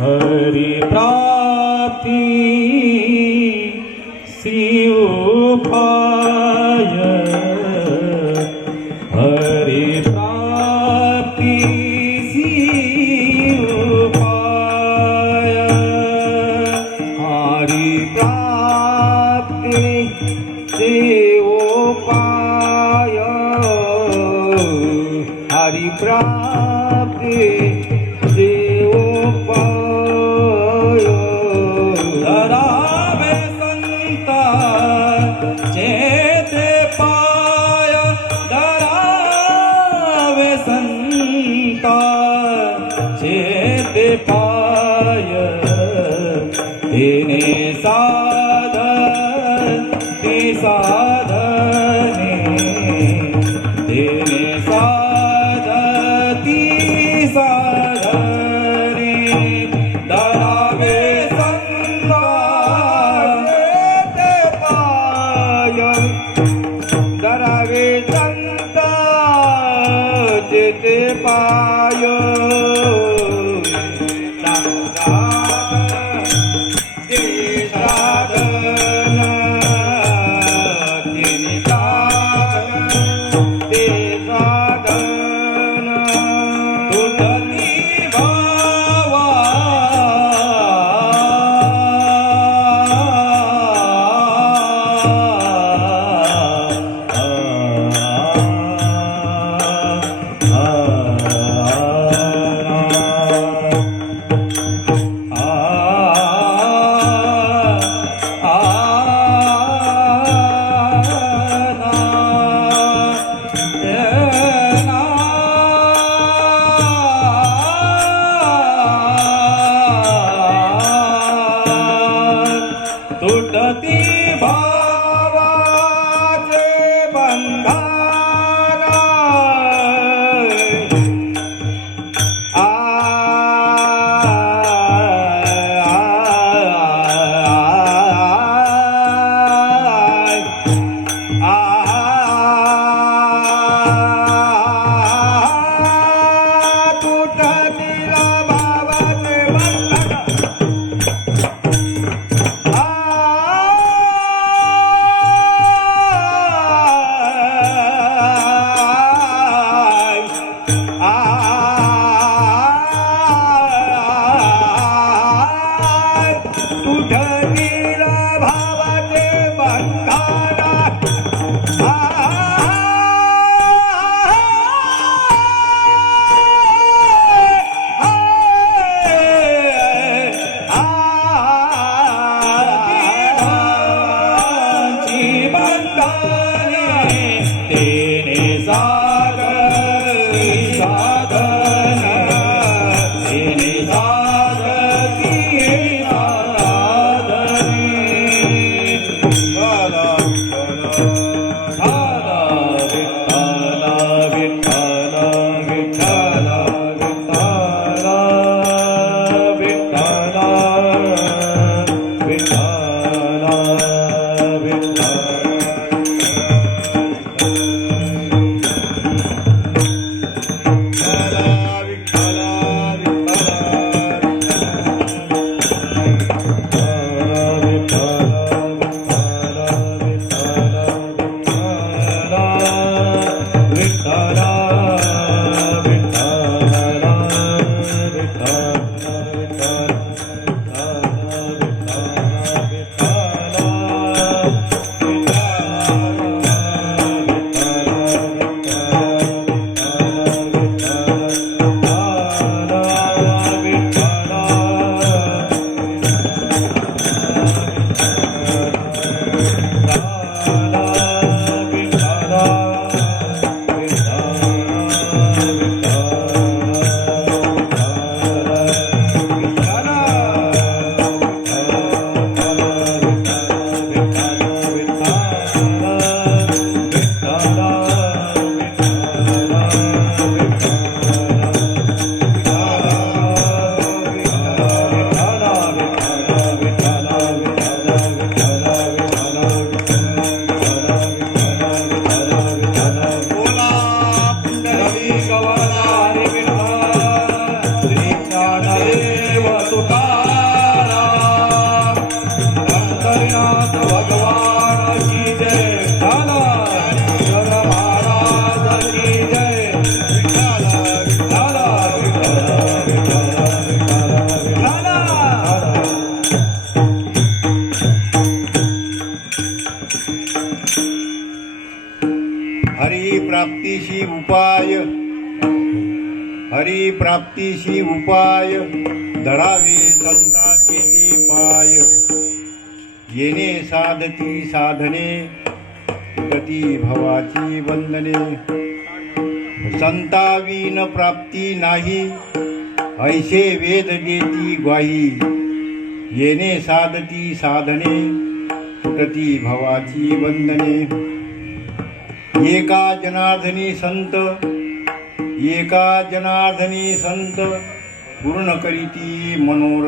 हरि प्राप्ति शिवपाय हरि प्राप्ति शिवपाय हरि प्राप्ति देवोपाय हरि प्राप्ति चेते पाय धरावे संता चेते पाय तेने साधन ते साधने तेने साधती साधने धरावे संता धरावे संता जेते पाय तुटती भावाचे बंधन Hare कवतारी विठ्ठल श्री ज्ञानदेव तुकाराम पंढरीनाथ भगवान की जय ज्ञानेश्वर महाराज की जय विठ्ठल विठ्ठल विठ्ठल विठ्ठल हरिप्राप्तीशी उपाय हरिप्राप्तीशी उपाय धरावे संतांचे ते पाय येणे साधती साधने गती भवाची बंधने संताविन प्राप्ती नाही ऐसे वेद देती ग्वाही येणे साधती साधने सुटती भवाची बंधने एका जनार्दनी संत पूर्ण करीती मनोरथ